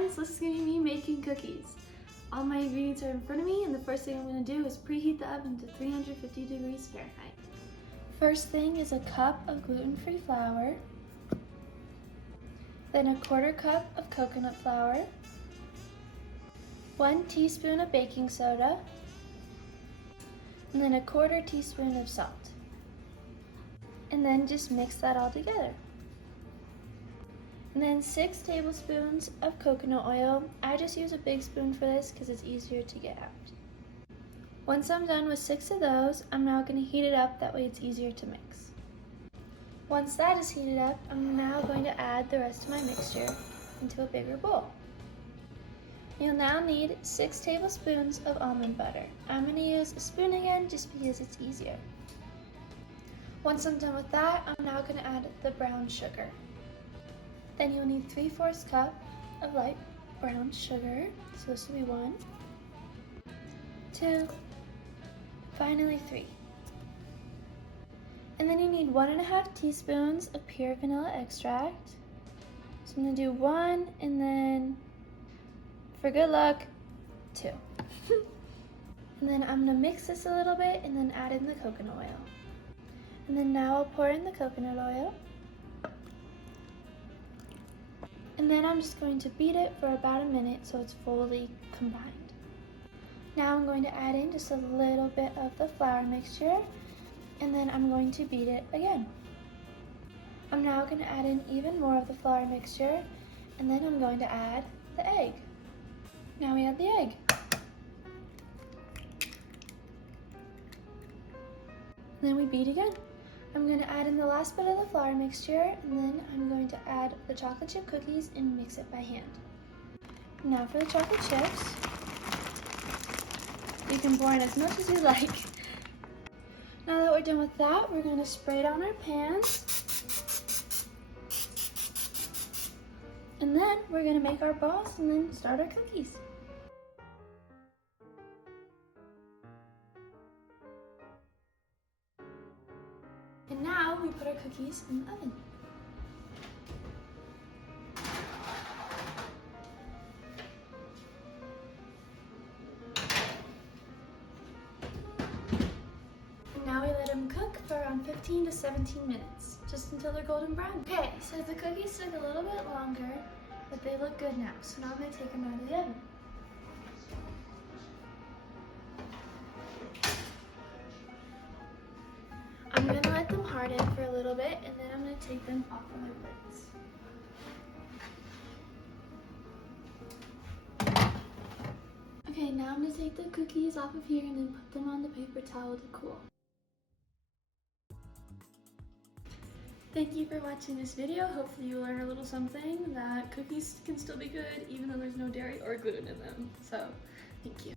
friends, this is going to be me making cookies. All my ingredients are in front of me, and the first thing I'm going to do is preheat the oven to 350 degrees Fahrenheit. First thing is a cup of gluten-free flour, then a 1/4 cup of coconut flour, 1 teaspoon of baking soda, and then a 1/4 teaspoon of salt. And then just mix that all together. And then 6 tablespoons of coconut oil. I just use a big spoon for this because it's easier to get out. Once I'm done with 6 of those, I'm now going to heat it up, that way it's easier to mix. Once that is heated up, I'm now going to add the rest of my mixture into a bigger bowl. You'll now need 6 tablespoons of almond butter. I'm going to use a spoon again just because it's easier. Once I'm done with that, I'm now going to add the brown sugar. Then you'll need 3/4 cup of light brown sugar. So this will be 1, 2, finally 3. And then you need 1½ teaspoons of pure vanilla extract. So I'm going to do 1 and then, for good luck, 2. And then I'm going to mix this a little bit and then add in the coconut oil. And then now I'll pour in the coconut oil. And then I'm just going to beat it for about a minute so it's fully combined. Now I'm going to add in just a little bit of the flour mixture, and then I'm going to beat it again. I'm now going to add in even more of the flour mixture, and then I'm going to add the egg. Now we add the egg. And then we beat again. I'm going to add in the last bit of the flour mixture, and then I'm going to add the chocolate chip cookies and mix it by hand. Now for the chocolate chips, you can pour in as much as you like. Now that we're done with that, we're going to spray it on our pans. And then we're going to make our balls and then start our cookies. And now we put our cookies in the oven. And now we let them cook for around 15 to 17 minutes, just until they're golden brown. Okay, so the cookies took a little bit longer, but they look good now. So now I'm going to take them out of the oven. I'm going to let them harden for a little bit, and then I'm going to take them off of their plates. Okay, now I'm going to take the cookies off of here and then put them on the paper towel to cool. Thank you for watching this video. Hopefully you learned a little something, that cookies can still be good even though there's no dairy or gluten in them. So, thank you.